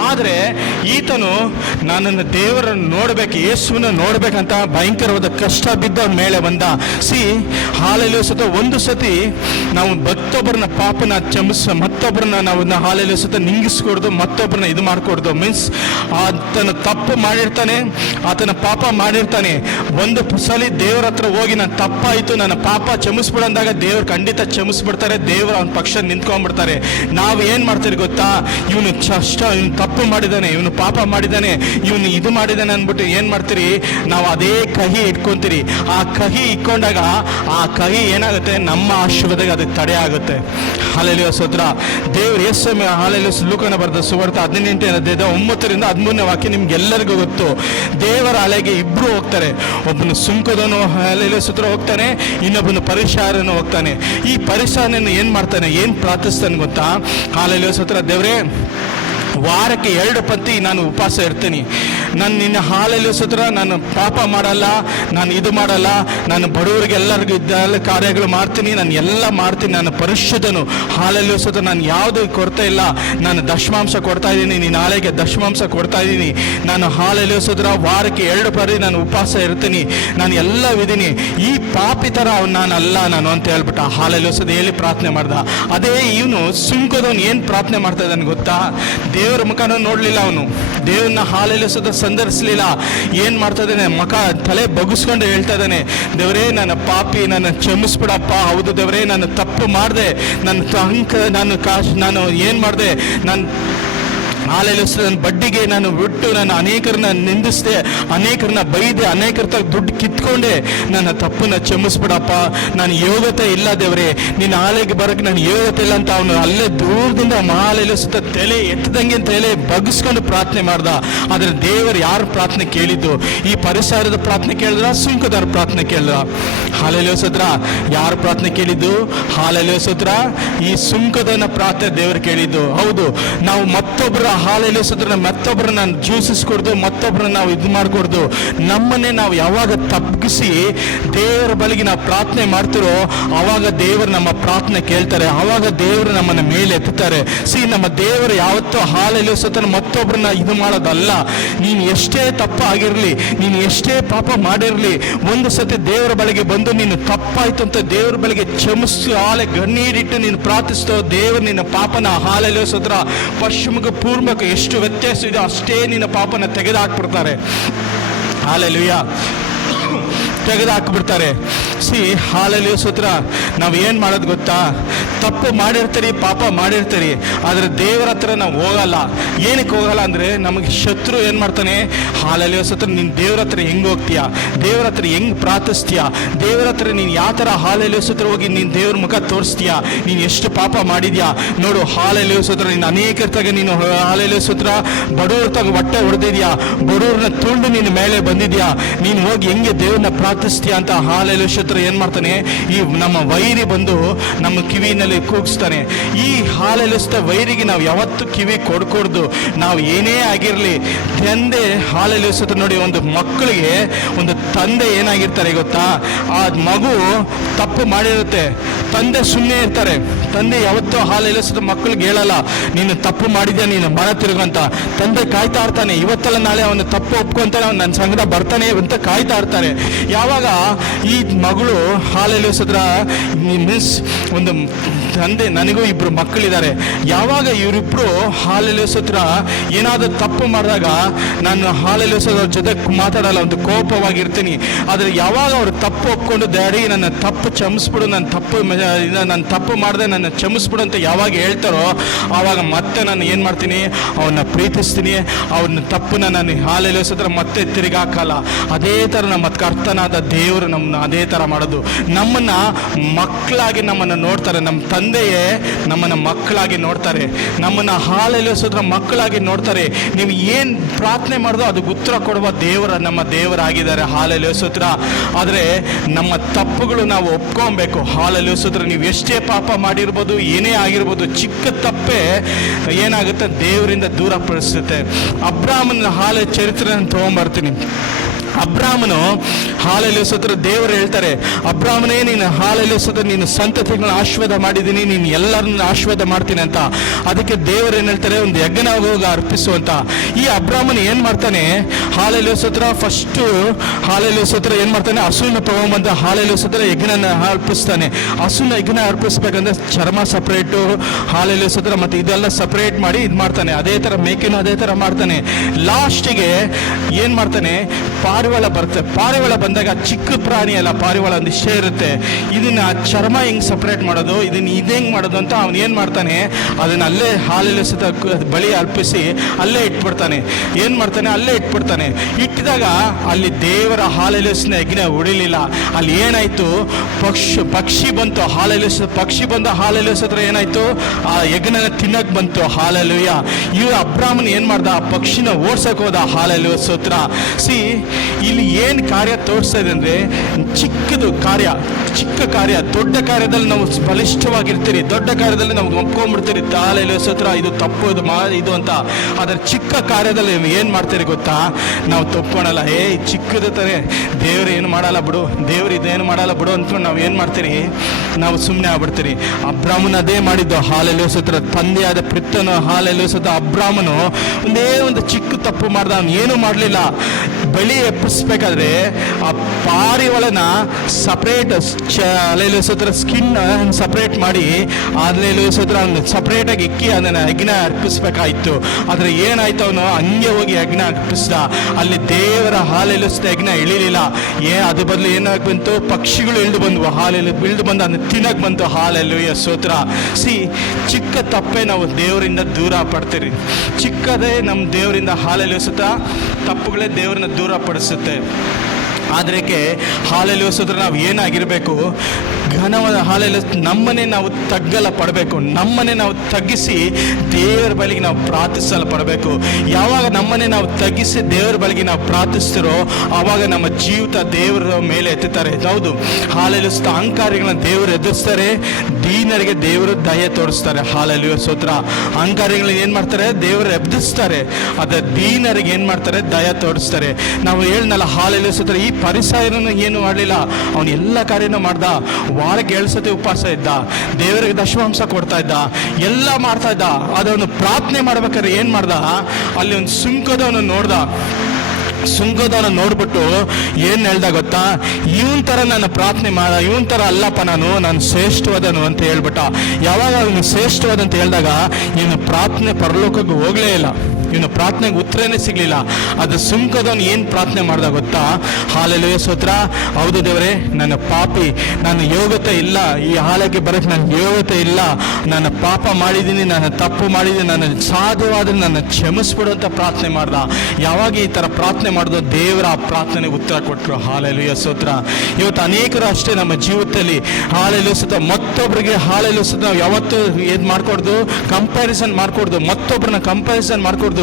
ಆದರೆ ಈತನು ನನ್ನನ್ನು ದೇವರನ್ನು ನೋಡಬೇಕು ಯೇಸುವನ್ನು ನೋಡಬೇಕಂತ ಭಯಂಕರವಾದ ಕಷ್ಟ ಬಿದ್ದ ಮೇಲೆ ಬಂದ. ಸಿ ಹಾಲೆಲು ಸತ ಒಂದು ಸತಿ ನಾವು ಮತ್ತೊಬ್ಬರನ್ನ ಪಾಪನ ಚಮಿಸ ಮತ್ತೊಬ್ಬರನ್ನ ನಾವು ಹಾಲೆಲು ಸತ ನಿಂಗಿಸ್ಕೊಡ್ದು, ಮತ್ತೊಬ್ಬರನ್ನ ಇದು ಮಾಡ್ಕೊಡ್ದು. ಮೀನ್ಸ್ ಆತನ ತಪ್ಪು ಮಾಡಿರ್ತಾನೆ, ಆತನ ಪಾಪ ಮಾಡಿರ್ತಾನೆ. ಒಂದು ಸಲಿ ದೇವರ ಹತ್ರ ಹೋಗಿ ನನ್ನ ತಪ್ಪಾಯಿತು, ನನ್ನ ಪಾಪ ಚಮಿಸ್ಬಿಡಂದಾಗ ದೇವ್ರು ಖಂಡಿತ ಕ್ಷಮಿಸ್ಬಿಡ್ತಾರೆ, ದೇವರು ಅವನ ಪಕ್ಷ ನಿಂತ್ಕೊಂಡ್ಬಿಡ್ತಾರೆ. ನಾವು ಏನು ಮಾಡ್ತೀರಿ ಗೊತ್ತಾ? ಇವನು ಕಷ್ಟ, ಇವನು ತಪ್ಪು ಮಾಡಿದ್ದಾನೆ, ಇವನು ಪಾಪ ಮಾಡಿದ್ದಾನೆ, ಇವನು ಇದು ಮಾಡಿದ್ದಾನೆ ಅಂದ್ಬಿಟ್ಟು ಏನು ಮಾಡ್ತೀರಿ? ನಾವು ಅದೇ ಕಹಿ ಇಟ್ಕೊಂತೀರಿ. ಆ ಕಹಿ ಇಟ್ಕೊಂಡಾಗ ಆ ಕಹಿ ಏನಾಗುತ್ತೆ? ನಮ್ಮ ಆಶೀರ್ವಾದಕ್ಕೆ ಅದಕ್ಕೆ ತಡೆ ಆಗುತ್ತೆ. ಹಾಲೆಲಿಯೋ ಸೋತ್ರ. ದೇವ್ರ ಎಷ್ಟು ಹಾಲೆಲಿಯೋ ಲೂಕನ ಬರೆದ ಸುವರ್ತ ಹದಿನೆಂಟು ಅಧ್ಯಾಯದ ಒಂಬತ್ತರಿಂದ ಹದಿಮೂರನೇ ವಾಕ್ಯ ನಿಮ್ಗೆಲ್ಲರಿಗೂ ಗೊತ್ತು. ದೇವರ ಅಲೆಗೆ ಇಬ್ರು ಹೋಗ್ತಾರೆ. ಒಬ್ಬನು ಸುಂಕದನು ಹಾಲೆಲಿಯೋ ಸೂತ್ರ ಹೋಗ್ತಾನೆ, ಇನ್ನೊಬ್ಬನು ಪರಿಸಾರನು ಹೋಗ್ತಾನೆ. ಈ ಪರಿಸರನ ಏನು ಮಾಡ್ತಾನೆ? ಏನು ಪ್ರಾರ್ಥಿಸ್ತಾನೆ ಗೊತ್ತಾ? ಹಾಲೆಲಿಯೋ ಸೂತ್ರ, ದೇವ್ರೇ ವಾರಕ್ಕೆ ಎರಡು ಪತ್ತಿ ನಾನು ಉಪವಾಸ ಇರ್ತೀನಿ. ನಾನು ನಿನ್ನ ಹಾಲಲ್ಲಿ ಸುತ್ರ ನಾನು ಪಾಪ ಮಾಡಲ್ಲ, ನಾನು ಇದು ಮಾಡಲ್ಲ, ನಾನು ಬಡವರಿಗೆ ಎಲ್ಲರಿಗೂ ಇದ್ದ ಕಾರ್ಯಗಳು ಮಾಡ್ತೀನಿ, ನಾನು ಎಲ್ಲ ಮಾಡ್ತೀನಿ, ನಾನು ಪರಿಶುದ್ಧನು. ಹಾಲಲ್ಲಿ ಸುತ್ತ ನಾನು ಯಾವುದು ಕೊರತೆ ಇಲ್ಲ. ನಾನು ದಶಮಾಂಶ ಕೊಡ್ತಾ ಇದ್ದೀನಿ, ನೀನು ನಾಳೆಗೆ ದಶಮಾಂಶ ಕೊಡ್ತಾ ಇದ್ದೀನಿ. ನಾನು ಹಾಲಲ್ಲಿ ಸುದ್ರ ವಾರಕ್ಕೆ ಎರಡು ಬಾರಿ ನಾನು ಉಪವಾಸ ಇರ್ತೀನಿ. ನಾನು ಎಲ್ಲವಿದ್ದೀನಿ ಈ ಪಾಪಿ ಥರ ಅವ್ನು ನಾನು ಅಲ್ಲ ನಾನು ಅಂತ ಹೇಳ್ಬಿಟ್ಟು ಆ ಹಾಲಲ್ಲಿ ಹೊಸದು ಹೇಳಿ ಪ್ರಾರ್ಥನೆ ಮಾಡ್ದ. ಅದೇ ಇವನು ಸುಂಕದವನು ಏನು ಪ್ರಾರ್ಥನೆ ಮಾಡ್ತಾ ಇದ್ದಾನೆ ಗೊತ್ತಾ? ದೇವರ ಮುಖನೂ ನೋಡಲಿಲ್ಲ ಅವನು. ದೇವ್ರನ್ನ ಹಾಲಲ್ಲಿ ಹೊಸದ ಸಂದರ್ಶಿಸಲಿಲ್ಲ. ಏನು ಮಾಡ್ತಾ ಇದ್ದಾನೆ? ಮಕ ತಲೆ ಬಗ್ಗಿಸ್ಕೊಂಡು ಹೇಳ್ತಾ ಇದ್ದಾನೆ. ದೇವರೇ, ನನ್ನ ಪಾಪಿ ನನ್ನ ಕ್ಷಮಿಸ್ಬಿಡಪ್ಪ. ಹೌದು ದೇವರೇ, ನಾನು ತಪ್ಪು ಮಾಡಿದೆ. ನನ್ನ ಅಂಕ ನಾನು ಕಾಶ್, ನಾನು ಏನು ಮಾಡಿದೆ? ನಾನು ಹಾಲೆಲ್ಲ ನನ್ನ ಬಡ್ಡಿಗೆ ನಾನು ಬಿಟ್ಟು ನಾನು ಅನೇಕರನ್ನ ನಿಂದಿಸಿದೆ, ಅನೇಕರನ್ನ ಬೈದೆ, ಅನೇಕರ ತ ದುಡ್ಡು ಕಿತ್ಕೊಂಡೆ. ನನ್ನ ತಪ್ಪನ್ನ ಕ್ಷಮಿಸ್ಬಿಡಪ್ಪ. ನಾನು ಯೋಗ್ಯತೆ ಇಲ್ಲ ದೇವ್ರೆ. ನಿನ್ನ ಆಲೆಗೆ ಬರೋಕ್ಕೆ ನಾನು ಯೋಗ್ಯತೆ ಇಲ್ಲ ಅಂತ ಅವನು ಅಲ್ಲೇ ದೂರದಿಂದ ಮಾಲೆಲ್ಲ ಸುತ್ತ ತಲೆ ಎತ್ತದಂಗೆ ತಲೆ ಬಗ್ಗಿಸ್ಕೊಂಡು ಪ್ರಾರ್ಥನೆ ಮಾಡ್ದ. ಆದ್ರೆ ದೇವರು ಯಾರು ಪ್ರಾರ್ಥನೆ ಕೇಳಿದ್ದು? ಈ ಪರಿಸರದ ಪ್ರಾರ್ಥನೆ ಕೇಳಿದ್ರ ಸುಂಕದಾರ ಪ್ರಾರ್ಥನೆ ಕೇಳಿದ್ರ? ಹಾಲೆಲ್ಲ ಸತ್ರ ಯಾರು ಪ್ರಾರ್ಥನೆ ಕೇಳಿದ್ದು? ಹಾಲೆಲ್ಲ ಸತ್ರ ಈ ಸುಂಕದನ ಪ್ರಾರ್ಥನೆ ದೇವರು ಕೇಳಿದ್ದು. ಹೌದು, ನಾವು ಮತ್ತೊಬ್ಬರ ಹಾಲೆಲ್ಲ ಸತ್ರ ಮತ್ತೊಬ್ಬರನ್ನ ಜೀವಿಸಿಸ್ಕೊಡ್ದು ಮತ್ತೊಬ್ಬರನ್ನ ನಾವು ಇದು ಮಾಡಿಕೊಡ್ದು, ನಮ್ಮನ್ನೇ ನಾವು ಯಾವಾಗ ತಪ್ಪಿಸಿ ದೇವರ ಬಳಿಗೆ ನಾವು ಪ್ರಾರ್ಥನೆ ಮಾಡ್ತಿರೋ ಆವಾಗ ದೇವರು ನಮ್ಮ ಪ್ರಾರ್ಥನೆ ಕೇಳ್ತಾರೆ ಆವಾಗ ದೇವರು ನಮ್ಮನ್ನ ಮೇಲೆ ಎತ್ತುತ್ತಾರೆ. ಸಿ ನಮ್ಮ ದೇವರು ಯಾವತ್ತೂ ಹಾಲೆಲ್ಲ ಸತ್ರ ಮತ್ತೊಬ್ಬರನ್ನ ಇದು ಮಾಡೋದಲ್ಲ. ನೀನು ಎಷ್ಟೇ ತಪ್ಪು ಆಗಿರಲಿ, ನೀನು ಎಷ್ಟೇ ಪಾಪ ಮಾಡಿರಲಿ, ಒಂದು ಸತಿ ದೇವರ ಬಳಿಗೆ ಬಂದು ನೀನು ತಪ್ಪಾಯ್ತು ಅಂತ ದೇವರ ಬಳಿಗೆ ಕ್ಷಮಿಸಿ, ಹಾಲೆ ಗಣ್ಣೀರಿಟ್ಟು ನೀನು ಪ್ರಾರ್ಥಿಸ್ತೋ ದೇವರು ನಿನ್ನ ಪಾಪನ ಹಾಲೆಲ್ಲ ಸತ್ರ ಪಶ್ಚಿಮಕ್ಕೆ ಪೂರ್ವಕ್ಕೆ ಎಷ್ಟು ವ್ಯತ್ಯಾಸ ಇದೆ ಅಷ್ಟೇ ನಿನ್ನ ಪಾಪನ ತೆಗೆದು ತೆಗೆದುಹಾಕ್ಬಿಡ್ತಾರೆ ಹಾಲೆಲುಯ್ಯ ತೆಗೆದು ಹಾಕ್ಬಿಡ್ತಾರೆ ಸಿ ಹಾಲಲ್ಲಿ ಸೂತ್ರ, ನಾವು ಏನು ಮಾಡೋದು ಗೊತ್ತಾ? ತಪ್ಪು ಮಾಡಿರ್ತೀರಿ, ಪಾಪ ಮಾಡಿರ್ತೀರಿ, ಆದರೆ ದೇವರ ಹತ್ರ ನಾವು ಹೋಗಲ್ಲ. ಏನಕ್ಕೆ ಹೋಗಲ್ಲ ಅಂದರೆ ನಮಗೆ ಶತ್ರು ಏನು ಮಾಡ್ತಾನೆ? ಹಾಲಲ್ಲಿ ಸೂತ್ರ, ನೀನು ದೇವ್ರ ಹತ್ರ ಹೆಂಗೆ ಹೋಗ್ತೀಯಾ? ದೇವ್ರ ಹತ್ರ ಹೆಂಗೆ ಪ್ರಾರ್ಥಿಸ್ತೀಯಾ? ದೇವ್ರ ಹತ್ರ ನೀನು ಯಾವ ಥರ ಹಾಲಲ್ಲಿ ಸೂತ್ರ ಹೋಗಿ ನೀನು ದೇವ್ರ ಮುಖ ತೋರಿಸ್ತೀಯಾ? ನೀನು ಎಷ್ಟು ಪಾಪ ಮಾಡಿದ್ಯಾ? ನೋಡು ಹಾಲಲ್ಲಿ ಸೂತ್ರ ನೀನು ಅನೇಕರ ತಗ ನೀನು ಹಾಲಲ್ಲಿ ಸೂತ್ರ, ಬಡವ್ರ ತಗ ಹೊಟ್ಟೆ ಹೊಡೆದಿದ್ಯಾ? ಬಡವ್ರನ್ನ ತುಂಡು ನಿನ್ನ ಮೇಲೆ ಬಂದಿದ್ಯಾ? ನೀನು ಹೋಗಿ ಹೆಂಗೆ ದೇವ್ರನ್ನ ಪ್ರಾರ್ಥಿಸ್ತೀಯಾ ಅಂತ. ಹಾಲಲ್ಲಿ ಶತ್ರು ಏನು ಮಾಡ್ತಾನೆ? ಈ ನಮ್ಮ ವೈರಿ ಬಂದು ನಮ್ಮ ಕಿವಿನಲ್ಲಿ ಕೂಗಿಸ್ತಾನೆ. ಈ ಹಾಲೆಲಿಸ್ತ ವೈರಿಗೆ ನಾವು ಯಾವತ್ತೂ ಕಿವಿ ಕೊಡ್ಕೊಡ್ದು. ನಾವು ಏನೇ ಆಗಿರಲಿ, ತಂದೆ ಹಾಲೆಲಿಸ್ತ ನೋಡಿ ಒಂದು ಮಕ್ಕಳಿಗೆ ಒಂದು ತಂದೆ ಏನಾಗಿರ್ತಾರೆ ಗೊತ್ತಾ? ಆ ಮಗು ತಪ್ಪು ಮಾಡಿರುತ್ತೆ. ತಂದೆ ಸುಮ್ಮನೆ ಇರ್ತಾರೆ. ತಂದೆ ಯಾವತ್ತೂ ಹಾಲೆಲಿಸುತ್ತ ಮಕ್ಕಳಿಗೆ ಹೇಳಲ್ಲ. ನೀನು ತಪ್ಪು ಮಾಡಿದ್ಯಾ, ನೀನು ಮರ ತಿರುಗಂತ ತಂದೆ ಕಾಯ್ತಾ ಇರ್ತಾನೆ. ಇವತ್ತಲ್ಲ ನಾಳೆ ಅವನು ತಪ್ಪು ಒಪ್ಕೊಂತಾನೆ, ಅವ್ನು ನನ್ನ ಸಂಗಡ ಬರ್ತಾನೆ ಅಂತ ಕಾಯ್ತಾ ಇರ್ತಾರೆ ಯಾವಾಗ ಈ ಮಗಳು ಹಾಲೆಲಿಸಿದ್ರ ಮೀನ್ಸ್ ಒಂದು ತಂದೆ, ನನಗೂ ಇಬ್ಬರು ಮಕ್ಕಳಿದ್ದಾರೆ. ಯಾವಾಗ ಇವರಿಬ್ರು ಹಾಲೆಲಿಸತ್ರ ಏನಾದರೂ ತಪ್ಪು ಮಾಡಿದಾಗ ನಾನು ಹಾಲೆಲಿಸೋದ್ರ ಜೊತೆ ಮಾತಾಡಲ್ಲ, ಒಂದು ಕೋಪವಾಗಿರ್ತೀನಿ. ಆದರೆ ಯಾವಾಗ ಅವರು ತಪ್ಪು ಒಪ್ಕೊಂಡು, ಡ್ಯಾಡಿ, ನನ್ನ ತಪ್ಪು ಕ್ಷಮಿಸ್ಬಿಡು, ನನ್ನ ತಪ್ಪು ನಾನು ತಪ್ಪು ಮಾಡಿದೆ, ನನ್ನ ಕ್ಷಮಿಸ್ಬಿಡು ಅಂತ ಯಾವಾಗ ಹೇಳ್ತಾರೋ, ಆವಾಗ ಮತ್ತೆ ನಾನು ಏನು ಮಾಡ್ತೀನಿ? ಅವನ್ನ ಪ್ರೀತಿಸ್ತೀನಿ. ಅವನ ತಪ್ಪನ್ನ ನಾನು ಹಾಲೆಲಿಸಿದ್ರೆ ಮತ್ತೆ ತಿರುಗಾಕಲ್ಲ. ಅದೇ ಥರ ನಮ್ಮ ಕರ್ತನಾದ ದೇವರು ನಮ್ಮನ್ನ ಅದೇ ಥರ ಮಾಡೋದು. ನಮ್ಮನ್ನ ಮಕ್ಕಳಾಗಿ ನಮ್ಮನ್ನು ನೋಡ್ತಾರೆ. ನಮ್ಮ ತಂದೆಯೇ ನಮ್ಮನ್ನು ಮಕ್ಕಳಾಗಿ ನೋಡ್ತಾರೆ. ನಮ್ಮನ್ನು ಹಾಲೆಲಿಸೋದ್ರ ಮಕ್ಕಳಾಗಿ ನೋಡ್ತಾರೆ. ನೀವು ಏನು ಪ್ರಾರ್ಥನೆ ಮಾಡೋದು ಅದು ಉತ್ತರ ಕೊಡುವ ದೇವರ ನಮ್ಮ ದೇವರಾಗಿದ್ದಾರೆ. ಹಾಲೆಲಿಸೋದ್ರ ಆದರೆ ನಮ್ಮ ತಪ್ಪುಗಳು ನಾವು ಒಪ್ಕೊಬೇಕು. ಹಾಲೆಲಿಸೋದ್ರ ನೀವು ಎಷ್ಟೇ ಪಾಪ ಮಾಡಿರ್ಬೋದು, ಏನೇ ಆಗಿರ್ಬೋದು, ಚಿಕ್ಕ ತಪ್ಪೇ ಏನಾಗುತ್ತೆ? ದೇವರಿಂದ ದೂರ ಪಡಿಸುತ್ತೆ. ಅಬ್ರಾಹ್ಮನ ಹಾಲ ಚರಿತ್ರೆಯನ್ನು ತೊಗೊಂಬರ್ತೀನಿ. ಅಬ್ರಾಹ್ಮನು ಹಾಲಲ್ಲಿ ಸತ್ರ ದೇವರು ಹೇಳ್ತಾರೆ ಅಬ್ರಾಹ್ಮನೇ ನೀನು ಹಾಲಲ್ಲಿ ಸತ್ರ, ನೀನು ಸಂತತಿಗಳನ್ನ ಆಶೀರ್ವಾದ ಮಾಡಿದ್ದೀನಿ, ನೀನು ಎಲ್ಲರನ್ನ ಆಶೀರ್ವಾದ ಮಾಡ್ತೀನಿ ಅಂತ. ಅದಕ್ಕೆ ದೇವರು ಏನು ಹೇಳ್ತಾರೆ, ಒಂದು ಯಜ್ಞನ ಹೋಗ ಅರ್ಪಿಸುವಂತ ಈ ಅಬ್ರಾಹ್ಮನ್ ಏನು ಮಾಡ್ತಾನೆ, ಹಾಲಲ್ಲಿ ಸತ್ರ, ಫಸ್ಟು ಹಾಲಲ್ಲಿ ಸತ್ರ ಏನು ಮಾಡ್ತಾನೆ ಹಸುವಿನ ತಗೊಂಬಂದ ಹಾಲಲ್ಲಿ ಸತ್ರ ಯಜ್ಞನ ಅರ್ಪಿಸ್ತಾನೆ. ಹಸುವಿನ ಯಜ್ಞ ಅರ್ಪಿಸ್ಬೇಕಂದ್ರೆ ಚರ್ಮ ಸಪ್ರೇಟು, ಹಾಲಲ್ಲಿ ಸತ್ರ ಮತ್ತೆ ಇದೆಲ್ಲ ಸಪ್ರೇಟ್ ಮಾಡಿ ಇದು ಮಾಡ್ತಾನೆ ಅದೇ ಥರ ಮೇಕೆನೂ ಅದೇ ಥರ ಮಾಡ್ತಾನೆ. ಲಾಸ್ಟಿಗೆ ಏನು ಮಾಡ್ತಾನೆ ಪಾರಿವಾಳ ಬರುತ್ತೆ. ಪಾರಿವಾಳ ಬಂದಾಗ ಚಿಕ್ಕ ಪ್ರಾಣಿ ಅಲ್ಲ, ಪಾರಿವಾಳ ಒಂದಿಷ್ಟೇ ಇರುತ್ತೆ ಇದನ್ನ ಚರ್ಮ ಹೆಂಗ್ ಸಪ್ರೇಟ್ ಮಾಡೋದು, ಇದನ್ನ ಇದು ಹೆಂಗ್ ಮಾಡೋದು ಅಂತ ಅವನು ಏನು ಮಾಡ್ತಾನೆ, ಅದನ್ನ ಅಲ್ಲೇ ಹಾಲಲ್ಲಿ ಸುತ್ತ ಬಳಿ ಅರ್ಪಿಸಿ ಅಲ್ಲೇ ಇಟ್ಬಿಡ್ತಾನೆ. ಏನು ಮಾಡ್ತಾನೆ, ಅಲ್ಲೇ ಇಟ್ಬಿಡ್ತಾನೆ. ಇಟ್ಟಿದಾಗ ಅಲ್ಲಿ ದೇವರ ಹಾಲೆಲೆಸ್ನ ಯಜ್ಞ ಉಳಿಲಿಲ್ಲ ಅಲ್ಲಿ ಏನಾಯ್ತು, ಪಕ್ಷಿ ಪಕ್ಷಿ ಬಂತು. ಹಾಲೆಲೆಸ್ ಪಕ್ಷಿ ಬಂದ ಹಾಲೆಲೆಸಿದ್ರೆ ಏನಾಯ್ತು? ಆ ಯಜ್ಞನ ತಿನ್ನಕ್ ಬಂತು. ಹಾಲೆಲುಯ್ಯ ಇವ ಅಬ್ರಾಹ್ಮನ್ ಏನ್ ಮಾಡ್ದ? ಆ ಪಕ್ಷಿನ ಓಡ್ಸಕ್ ಹೋದ ಹಾಲೆಲು ಸೂತ್ರ ಸಿ ಇಲ್ಲಿ ಏನು ಕಾರ್ಯ ತೋರಿಸ್ತಾ ಇದೆ ಅಂದರೆ ಚಿಕ್ಕದು ಕಾರ್ಯ, ಚಿಕ್ಕ ಕಾರ್ಯ, ದೊಡ್ಡ ಕಾರ್ಯದಲ್ಲಿ ನಾವು ಬಲಿಷ್ಠವಾಗಿರ್ತೀರಿ, ದೊಡ್ಡ ಕಾರ್ಯದಲ್ಲಿ ನಾವು ಒಪ್ಕೊಂಡ್ಬಿಡ್ತೀರಿ ತಾಳೆ ಸತ್ರ, ಇದು ತಪ್ಪು, ಇದು ಮಾ, ಇದು ಅಂತ. ಆದರೆ ಚಿಕ್ಕ ಕಾರ್ಯದಲ್ಲಿ ಏನು ಮಾಡ್ತೀರಿ ಗೊತ್ತಾ? ನಾವು ತಪ್ಪೋಣಲ್ಲ. ಏ, ಚಿಕ್ಕದು ತಾನೇ. ದೇವ್ರು ಏನು ಮಾಡಲ್ಲ ಬಿಡು. ದೇವ್ರು ಇದೇನು ಮಾಡಲ್ಲ ಬಿಡು ಅಂದ್ಕೊಂಡು ನಾವು ಏನು ಮಾಡ್ತೀರಿ? ನಾವು ಸುಮ್ಮನೆ ಆಗ್ಬಿಡ್ತೀರಿ. ಅಬ್ರಾಹ್ಮನ ಅದೇ ಮಾಡಿದ್ದು. ಹಾಲಲ್ಲಿ ಸತ್ರ. ತಂದೆಯಾದ ಪ್ರಿತ್ತನು ಹಾಲಲ್ಲಿ ಸತ್ರ. ಅಬ್ರಾಹ್ಮನು ಒಂದೇ ಒಂದು ಚಿಕ್ಕ ತಪ್ಪು ಮಾಡ್ದ. ಅವನು ಏನೂ ಮಾಡಲಿಲ್ಲ. ಬಳಿ ಎಪ್ಪಿಸ್ಬೇಕಾದ್ರೆ ಆ ಪಾರಿವಾಳನ ಸಪ್ರೇಟ್ ಅಲೆಯಲ್ಲಿ ಸತ್ರ ಸ್ಕಿನ್ ಸಪ್ರೇಟ್ ಮಾಡಿ ಸೋತ್ರ ಸಪ್ರೇಟ್ ಸಪ್ರೇಟಾಗಿ ಇಕ್ಕಿ ಅದನ್ನು ಯಜ್ಞ ಅರ್ಪಿಸ್ಬೇಕಾಯ್ತು. ಆದರೆ ಏನಾಯ್ತು ಅವನು? ಹಂಗೆ ಹೋಗಿ ಯಜ್ಞ ಅರ್ಪಿಸ್ದ. ಅಲ್ಲಿ ದೇವರ ಹಾಲೆಲ್ಲಿಸ್ದ ಯಜ್ಞ ಇಳಿಲಿಲ್ಲ. ಏ, ಅದು ಬದಲು ಏನಾಗಿ ಬಂತು? ಪಕ್ಷಿಗಳು ಇಳಿದು ಬಂದ್ವು. ಹಾಲೆಲ್ಲ ಇಳಿದು ಬಂದು ಅದನ್ನ ತಿನ್ನಕ್ ಬಂತು. ಹಾಲೆಲ್ಲೂ ಸೂತ್ರ. ಸಿ, ಚಿಕ್ಕ ತಪ್ಪೇ ನಾವು ದೇವರಿಂದ ದೂರ ಪಡ್ತೀರಿ. ಚಿಕ್ಕದೇ ನಮ್ಮ ದೇವರಿಂದ ಹಾಲೆಲ್ಲಿ ಸುತ್ತ ತಪ್ಪುಗಳೇ ದೇವರನ್ನ ದೂರ ಪಡಿಸುತ್ತೆ ಆದ್ರಕ್ಕೆ ಹಾಲಲ್ಲಿ ಹೊಸದ್ರೆ ನಾವು ಏನಾಗಿರಬೇಕು? ಘನವಾದ ಹಾಲಲ್ಲಿ ನಮ್ಮನೆ ನಾವು ತಗ್ಗಲ ಪಡಬೇಕು. ನಮ್ಮನೆ ನಾವು ತಗ್ಗಿಸಿ ದೇವರ ಬಳಿಗೆ ನಾವು ಪ್ರಾರ್ಥಿಸಲು ಪಡಬೇಕು. ಯಾವಾಗ ನಮ್ಮನೆ ನಾವು ತಗ್ಗಿಸಿ ದೇವರ ಬಳಿಗೆ ನಾವು ಪ್ರಾರ್ಥಿಸ್ತಿರೋ ಆವಾಗ ನಮ್ಮ ಜೀವಿತ ದೇವರ ಮೇಲೆ ಎತ್ತುತ್ತಾರೆ ಹೌದು ಹಾಲಲ್ಲಿ ಅಹಂಕಾರಿಗಳನ್ನ ದೇವರು ಎದುರಿಸ್ತಾರೆ. ದೀನರಿಗೆ ದೇವರು ದಯೆ ತೋರಿಸ್ತಾರೆ. ಹಾಲಲ್ಲಿ ಸೂತ್ರ ಅಹಂಕಾರಿಗಳನ್ನ ಏನು ಮಾಡ್ತಾರೆ? ದೇವರು ಎಬ್ಬಿಸ್ತಾರೆ. ಅದ ದೀನರಿಗೆ ಏನು ಮಾಡ್ತಾರೆ? ದಯ ತೋರಿಸ್ತಾರೆ. ನಾವು ಹೇಳ್ನಲ್ಲ ಹಾಲಲ್ಲಿ ಸೂತ್ರ ಈ ಪರಿಸರನ ಏನು ಮಾಡಲಿಲ್ಲ? ಅವನು ಎಲ್ಲ ಕಾರ್ಯನೂ ಮಾಡ್ದ. ವಾರಕ್ಕೆ ಏಳು ಸತಿ ಉಪವಾಸ ಇದ್ದ. ದೇವರಿಗೆ ದಶಮಾಂಶ ಕೊಡ್ತಾ ಇದ್ದ. ಎಲ್ಲ ಮಾಡ್ತಾ ಇದ್ದ. ಅದವನು ಪ್ರಾರ್ಥನೆ ಮಾಡ್ಬೇಕಾದ್ರೆ ಏನು ಮಾಡ್ದ? ಅಲ್ಲಿ ಒಂದು ಸುಂಕದವನು ನೋಡ್ದ. ಸುಂಕದವನ ನೋಡ್ಬಿಟ್ಟು ಏನು ಹೇಳ್ದ ಗೊತ್ತಾ? ಇವನ್ ಥರ ನಾನು ಪ್ರಾರ್ಥನೆ ಮಾಡ, ಇವನ್ ಥರ ಅಲ್ಲಪ್ಪ ನಾನು ನಾನು ಶ್ರೇಷ್ಠವಾದನು ಅಂತ ಹೇಳ್ಬಿಟ್ಟ. ಯಾವಾಗ ಅವನು ಶ್ರೇಷ್ಠವಾದ ಅಂತ ಹೇಳಿದಾಗ, ಇವನು ಪ್ರಾರ್ಥನೆ ಪರಲೋಕಕ್ಕೆ ಹೋಗಲೇ ಇಲ್ಲ. ಇವನು ಪ್ರಾರ್ಥನೆಗೆ ಉತ್ತರನೇ ಸಿಗ್ಲಿಲ್ಲ. ಅದು ಸುಂಕದವನು ಏನು ಪ್ರಾರ್ಥನೆ ಮಾಡ್ದ ಗೊತ್ತಾ? ಹಾಲೆಲುಯ ಸೋತ್ರ. ಹೌದು ದೇವರೇ, ನನ್ನ ಪಾಪಿ, ನನ್ನ ಯೋಗ್ಯತೆ ಇಲ್ಲ. ಈ ಹಾಲಕ್ಕೆ ಬರಕ್ಕೆ ನನ್ನ ಯೋಗ್ಯತೆ ಇಲ್ಲ. ನನ್ನ ಪಾಪ ಮಾಡಿದ್ದೀನಿ, ನನ್ನ ತಪ್ಪು ಮಾಡಿದ್ದೀನಿ, ನನ್ನ ಸಾಧ್ಯವಾದ್ರೆ ನನ್ನ ಕ್ಷಮಿಸ್ಬಿಡು ಅಂತ ಪ್ರಾರ್ಥನೆ ಮಾಡ್ದ. ಯಾವಾಗ ಈ ಥರ ಪ್ರಾರ್ಥನೆ ಮಾಡಿದೋ ದೇವರ ಆ ಪ್ರಾರ್ಥನೆಗೆ ಉತ್ತರ ಕೊಟ್ಟರು ಹಾಲೆಲುಯ ಸೋತ್ರ. ಇವತ್ತು ಅನೇಕರು ಅಷ್ಟೇ ನಮ್ಮ ಜೀವಿತದಲ್ಲಿ ಹಾಲೆಲು ಸುತ್ತ ಮತ್ತೊಬ್ಬರಿಗೆ ಹಾಲೆಲು ಸುತ್ತ ನಾವು ಯಾವತ್ತೂ ಏನು ಮಾಡ್ಕೊಡ್ದು? ಕಂಪ್ಯಾರಿಸನ್ ಮಾಡ್ಕೊಡ್ದು. ಮತ್ತೊಬ್ಬರನ್ನ ಕಂಪ್ಯಾರಿಸನ್ ಮಾಡ್ಕೊಡ್ದು.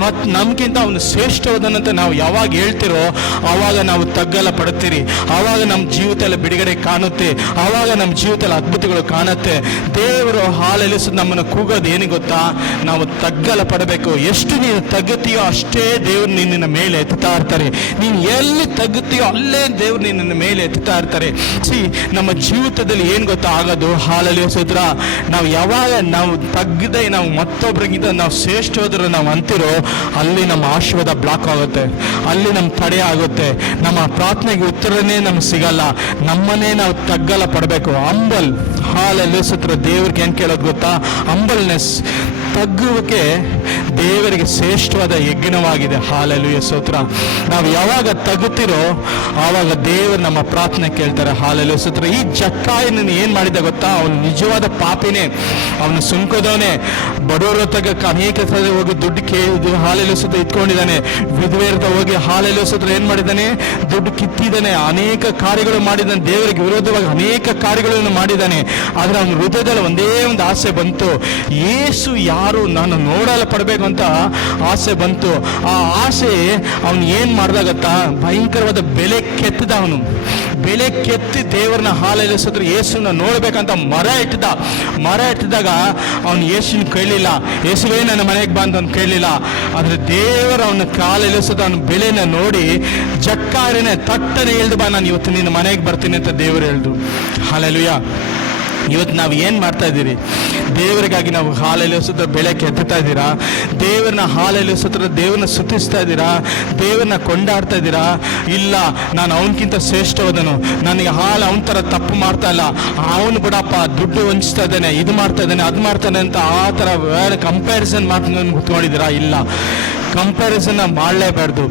ಮತ್ ನಮ್ಗಿಂತ ಅವನು ಶ್ರೇಷ್ಠವಾದನಂತ ನಾವು ಯಾವಾಗ ಹೇಳ್ತಿರೋ ಆವಾಗ ನಾವು ತಗ್ಗಲ ಪಡುತ್ತೀರಿ. ಆವಾಗ ನಮ್ಮ ಜೀವಿತದಲ್ಲಿ ಬಿಡುಗಡೆ ಕಾಣುತ್ತೆ. ಆವಾಗ ನಮ್ಮ ಜೀವಿತದಲ್ಲಿ ಅದ್ಭುತಗಳು ಕಾಣುತ್ತೆ. ದೇವರು ಹಾಲೆಲಿಸು ನಮ್ಮನ್ನು ಕೂಗೋದು ಏನು ಗೊತ್ತಾ? ನಾವು ತಗ್ಗಲ ಪಡಬೇಕು. ಎಷ್ಟು ನೀನು ತಗ್ಗುತ್ತೀಯೋ ಅಷ್ಟೇ ದೇವರು ನಿನ್ನ ಮೇಲೆ ಎತ್ತುತ್ತಾ ಇರ್ತಾರೆ. ನೀನು ಎಲ್ಲಿ ತಗ್ಗುತ್ತೀಯೋ ಅಲ್ಲೇ ದೇವ್ರು ನಿನ್ನ ಮೇಲೆ ಎತ್ತುತ್ತಾ ಇರ್ತಾರೆ. ಸಿ ನಮ್ಮ ಜೀವಿತದಲ್ಲಿ ಏನು ಗೊತ್ತಾ ಆಗೋದು? ಹಾಲಲ್ಲಿ ನಾವು ಯಾವಾಗ ನಾವು ತಗ್ಗದೆ ನಾವು ಮತ್ತೊಬ್ಬರಿಗಿಂತ ನಾವು ಶ್ರೇಷ್ಠವಾದ್ರೆ ನಾವು ಅಂತಿರೋ, ಅಲ್ಲಿ ನಮ್ಮ ಆಶೀರ್ವಾದ ಬ್ಲಾಕ್ ಆಗುತ್ತೆ. ಅಲ್ಲಿ ನಮ್ಮ ತಡೆ ಆಗುತ್ತೆ. ನಮ್ಮ ಪ್ರಾರ್ಥನೆಗೆ ಉತ್ತರನೇ ನಮ್ಗೆ ಸಿಗಲ್ಲ. ನಮ್ಮನ್ನೇ ನಾವು ತಗ್ಗಲ ಪಡಬೇಕು. ಅಂಬಲ್, ಹಾಲಲ್ಲಿ ಸುತ್ತ ದೇವ್ರಿಗೆ ಏನು ಕೇಳೋದು ಗೊತ್ತಾ? ಅಂಬಲ್ನೆಸ್. ತಗ್ಗುವಿಕೆ ದೇವರಿಗೆ ಶ್ರೇಷ್ಠವಾದ ಯಜ್ಞವಾಗಿದೆ. ಹಾಲಲುಯ ಸೂತ್ರ. ನಾವು ಯಾವಾಗ ತಗುತ್ತಿರೋ ಆವಾಗ ದೇವರು ನಮ್ಮ ಪ್ರಾರ್ಥನೆ ಕೇಳ್ತಾರೆ. ಹಾಲಲುಯ ಸೂತ್ರ. ಈ ಜಕ್ಕಾಯನ ಏನು ಮಾಡಿದ ಗೊತ್ತಾ? ಅವನು ನಿಜವಾದ ಪಾಪಿನೇ. ಅವನು ಸುಂಕದವನೇ. ಬಡವರ ತಗ ಅನೇಕ ಸಲ ಹೋಗಿ ದುಡ್ಡು ಕೇಳಿದ ಹಾಲೆಲು ಸುತ್ತ ಇಟ್ಕೊಂಡಿದ್ದಾನೆ. ವಿಧವೇರ್ತ ಹೋಗಿ ಹಾಲೆಲು ಸೂತ್ರ ಏನು ಮಾಡಿದ್ದಾನೆ? ದುಡ್ಡು ಕಿತ್ತಿದ್ದಾನೆ. ಅನೇಕ ಕಾರ್ಯಗಳು ಮಾಡಿದ್ದಾನೆ. ದೇವರಿಗೆ ವಿರೋಧವಾಗಿ ಅನೇಕ ಕಾರ್ಯಗಳನ್ನು ಮಾಡಿದ್ದಾನೆ. ಆದರೆ ಅವನ ಹೃದಯದಲ್ಲಿ ಒಂದೇ ಒಂದು ಆಸೆ ಬಂತು. ಏಸು ಯಾರು ನಾನು ನೋಡಲು ಪಡಬೇಕು ಅಂತ ಆಸೆ ಬಂತು. ಆ ಆಸೆ ಅವನು ಏನು ಮಾಡ್ದ ಭಯಂಕರವಾದ ಬೆಲೆ ಕೆತ್ತಿದ ಅವನು. ಬೆಲೆ ಕೆತ್ತಿ ದೇವರನ್ನ ಹಾಲೆಲಿಸಿದ್ರು ಯೇಸುನ ನೋಡಬೇಕಂತ ಮರ ಇಟ್ಟಿದ್ದ. ಮರ ಇಟ್ಟಿದಾಗ ಅವನು ಯೇಸುನ ಕೇಳಲಿಲ್ಲ ಯೇಸುವೇ, ನನ್ನ ಮನೆಗೆ ಬಂದು ಅವ್ನು ಕೇಳಲಿಲ್ಲ ಆದ್ರೆ ದೇವರ ಅವನ ಕಾಲೆಲ್ಲಿಸೋದು ಅವನ ಬೆಲೆನ ನೋಡಿ ಜಕ್ಕಾರಿನೇ ತಟ್ಟನೆ ಹೇಳ್ದು, ಬಾ, ನಾನು ಇವತ್ತು ನಿನ್ನ ಮನೆಗೆ ಬರ್ತೀನಿ ಅಂತ ದೇವರು ಹೇಳ್ದು. ಹಾಲೆಲುಯ್ಯ ಇವತ್ತು ನಾವು ಏನು ಮಾಡ್ತಾ ಇದ್ದೀರಿ? ದೇವರಿಗಾಗಿ ನಾವು ಹಾಲಲ್ಲಿ ಸುತ್ತ ಬೆಳೆ ಕೆತ್ತುತ್ತಾ ಇದ್ದೀರಾ? ದೇವರನ್ನ ಹಾಲಲ್ಲಿ ಸುತ್ತ ದೇವರನ್ನ ಸುತ್ತಿಸ್ತಾ ಇದ್ದೀರಾ? ದೇವರನ್ನ ಕೊಂಡಾಡ್ತಾ ಇದ್ದೀರಾ? ಇಲ್ಲ, ನಾನು ಅವನಕ್ಕಿಂತ ಶ್ರೇಷ್ಠವಾದನು. ನನಗೆ ಹಾಲು ಅವನ ಥರ ತಪ್ಪು ಮಾಡ್ತಾ ಇಲ್ಲ. ಅವನು ಬಿಡಪ್ಪ ದುಡ್ಡು ಹಂಚ್ತಾ ಇದ್ದಾನೆ, ಇದು ಮಾಡ್ತಾ ಇದ್ದಾನೆ, ಅದು ಮಾಡ್ತಾನೆ ಅಂತ ಆ ಥರ ಕಂಪ್ಯಾರಿಸನ್ ಮಾಡ್ಕೊಂಡು ಕೂತ್ಕೊಂಡಿದ್ದೀರಾ? ಇಲ್ಲ. ಕಂಪ್ಯಾರಿಸನ್ ಮಾಡಲೇಬಾರ್ದು.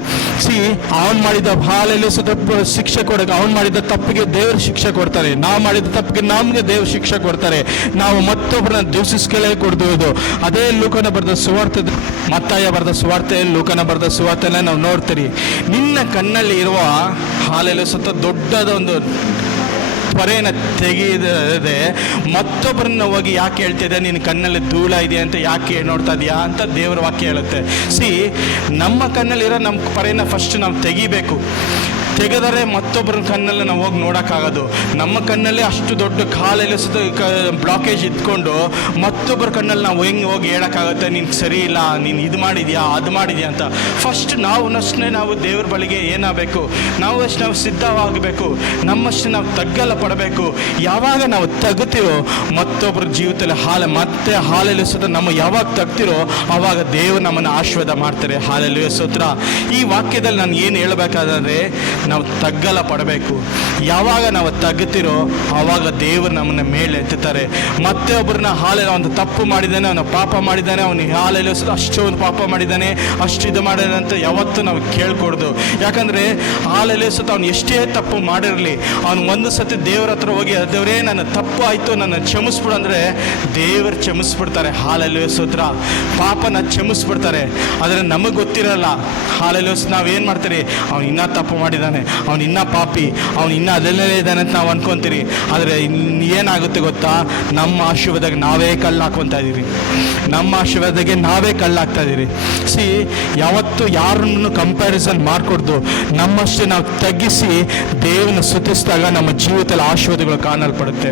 ಸಿ ಅವನ್ ಮಾಡಿದ ಹಾಲಲ್ಲಿ ಸುತ್ತ ಶಿಕ್ಷೆ ಕೊಡಕ್ಕೆ, ಅವನ್ ಮಾಡಿದ ತಪ್ಪಿಗೆ ದೇವರು ಶಿಕ್ಷೆ ಕೊಡ್ತಾರೆ. ನಾವು ಮಾಡಿದ ತಪ್ಪಿಗೆ ನಮ್ಗೆ ದೇವ್ರ ಶಿಕ್ಷೆ ಕೊಡ್ತಾರೆ. ನಾವು ಮತ್ತೊಬ್ಬರನ್ನ ದೂಷಿಸ್ಕೊಳ್ಳೇ ಕೊಡ್ಬೋದು ಅದೇ ಲೂಕನ ಬರೆದ ಸುವಾರ್ತೆ ಮತ್ತಾಯ ಬರೆದ ಸುವಾರ್ತೆ, ಲೂಕನ ಬರೆದ ಸುವಾರ್ತೆನ ನಾವು ನೋಡ್ತೀರಿ. ನಿನ್ನ ಕಣ್ಣಲ್ಲಿ ಇರುವ, ಹಾಲೆಲ್ಲ ಸುತ್ತ ದೊಡ್ಡದ ಒಂದು ಪೊರೆಯನ್ನು ತೆಗೆಯದೆ ಮತ್ತೊಬ್ಬರನ್ನ ಹೋಗಿ ಯಾಕೆ ಹೇಳ್ತಿದೆ? ನಿನ್ನ ಕಣ್ಣಲ್ಲಿ ಧೂಳ ಇದೆ ಅಂತ ಯಾಕೆ ನೋಡ್ತಾ ಇದೆಯಾ ಅಂತ ದೇವರ ವಾಕ್ಯ ಹೇಳುತ್ತೆ. ಸಿ ನಮ್ಮ ಕಣ್ಣಲ್ಲಿರೋ ನಮ್ಮ ಪೊರೆಯನ್ನು ಫಸ್ಟ್ ನಾವು ತೆಗಿಬೇಕು. ತೆಗೆದರೆ ಮತ್ತೊಬ್ಬರ ಕಣ್ಣಲ್ಲಿ ನಾವು ಹೋಗಿ ನೋಡೋಕ್ಕಾಗೋದು. ನಮ್ಮ ಕಣ್ಣಲ್ಲಿ ಅಷ್ಟು ದೊಡ್ಡ ಕಾಲಲ್ಲಿ ಸುತ್ತ ಬ್ಲಾಕೇಜ್ ಇದ್ಕೊಂಡು ಮತ್ತೊಬ್ಬರ ಕಣ್ಣಲ್ಲಿ ನಾವು ಹೆಂಗೆ ಹೋಗಿ ಹೇಳೋಕ್ಕಾಗತ್ತೆ, ನೀನು ಸರಿ ಇಲ್ಲ, ನೀನು ಇದು ಮಾಡಿದ್ಯಾ, ಅದು ಮಾಡಿದ್ಯಾ ಅಂತ. ಫಸ್ಟ್ ನಾವು ಅಷ್ಟೇ ನಾವು ದೇವ್ರ ಬಳಿಗೆ ಏನಾಗಬೇಕು? ನಾವು ಅಷ್ಟು ನಾವು ಸಿದ್ಧವಾಗಬೇಕು. ನಮ್ಮಷ್ಟು ನಾವು ತಗ್ಗಲ ಪಡಬೇಕು. ಯಾವಾಗ ನಾವು ತಗ್ತೀವೋ, ಮತ್ತೊಬ್ಬರ ಜೀವಿತದಲ್ಲಿ ಹಾಲು, ಮತ್ತೆ ಹಾಲಲ್ಲಿ ಸುತ್ತ ನಮ್ಮ ಯಾವಾಗ ತಗ್ತಿರೋ ಆವಾಗ ದೇವರು ನಮ್ಮನ್ನು ಆಶೀರ್ವಾದ ಮಾಡ್ತಾರೆ. ಹಾಲಲ್ಲಿ ಸೂತ್ರ. ಈ ವಾಕ್ಯದಲ್ಲಿ ನಾನು ಏನು ಹೇಳಬೇಕಾದ್ರೆ ನಾವು ತಗ್ಗಲ ಪಡಬೇಕು. ಯಾವಾಗ ನಾವು ತಗ್ಗುತ್ತಿರೋ ಆವಾಗ ದೇವರು ನಮ್ಮನ್ನ ಮೇಲೆ ಎತ್ತುತ್ತಾರೆ. ಮತ್ತೆ ಒಬ್ಬರನ್ನ ಹಾಲೆಲ್ಲ ಒಂದು ತಪ್ಪು ಮಾಡಿದ್ದಾನೆ, ಅವನ ಪಾಪ ಮಾಡಿದ್ದಾನೆ, ಅವನು ಹಾಲೆಲ್ಲ ಅಷ್ಟು ಒಂದು ಪಾಪ ಮಾಡಿದ್ದಾನೆ, ಅಷ್ಟು ಇದು ಮಾಡಿದಾನೆ ಅಂತ ಯಾವತ್ತೂ ನಾವು ಕೇಳ್ಕೊಡ್ದು. ಯಾಕಂದರೆ ಹಾಲೆಲ್ಲ ಸುತ್ತ ಅವ್ನು ಎಷ್ಟೇ ತಪ್ಪು ಮಾಡಿರಲಿ, ಅವನು ಒಂದು ಸತಿ ದೇವ್ರ ಹತ್ರ ಹೋಗಿ, ದೇವರೇ, ನನ್ನ ತಪ್ಪು ಆಯಿತು, ನನ್ನ ಕ್ಷಮಿಸ್ಬಿಡು. ಅಂದ್ರೆ ದೇವರು ಕ್ಷಮಿಸ್ಬಿಡ್ತಾರೆ ಹಾಲಲ್ಲಿ ಸೂತ್ರ ಪಾಪನ ಕ್ಷಮಿಸ್ಬಿಡ್ತಾರೆ. ಆದರೆ ನಮಗೆ ಗೊತ್ತಿರಲ್ಲ, ಹಾಲಲ್ಲಿ ಏನು ಮಾಡ್ತೀರಿ? ಅವ್ನು ಇನ್ನೂ ತಪ್ಪು ಮಾಡಿದ್ದಾನೆ. ಅವ್ನು ಇನ್ನೂ ಪಾಪಿ, ಅವನು ಇನ್ನೂ ಅದರಲ್ಲೇ ಇದ್ದಾನೆ ಅಂತ ನಾವು ಅನ್ಕೊಂತೀರಿ. ಆದರೆ ಏನಾಗುತ್ತೆ ಗೊತ್ತಾ? ನಮ್ಮ ಆಶೀರ್ವಾದಕ್ಕೆ ನಾವೇ ಕಲ್ಲು ಹಾಕ್ಕೊತಾ ಇದ್ದೀವಿ ನಮ್ಮ ಆಶೀರ್ವಾದಕ್ಕೆ ನಾವೇ ಕಲ್ಲು ಹಾಕ್ತಾ ಇದ್ದೀರಿ ಸಿ, ಯಾವತ್ತು ಯಾರನ್ನು ಕಂಪ್ಯಾರಿಸನ್ ಮಾಡಿಕೊಡ್ದು, ನಮ್ಮಷ್ಟೇ ನಾವು ತಗ್ಗಿಸಿ ದೇವನ ಸುತ್ತಿಸಿದಾಗ ನಮ್ಮ ಜೀವಿತದಲ್ಲಿ ಆಶೀರ್ವಾದಗಳು ಕಾಣಲ್ಪಡುತ್ತೆ.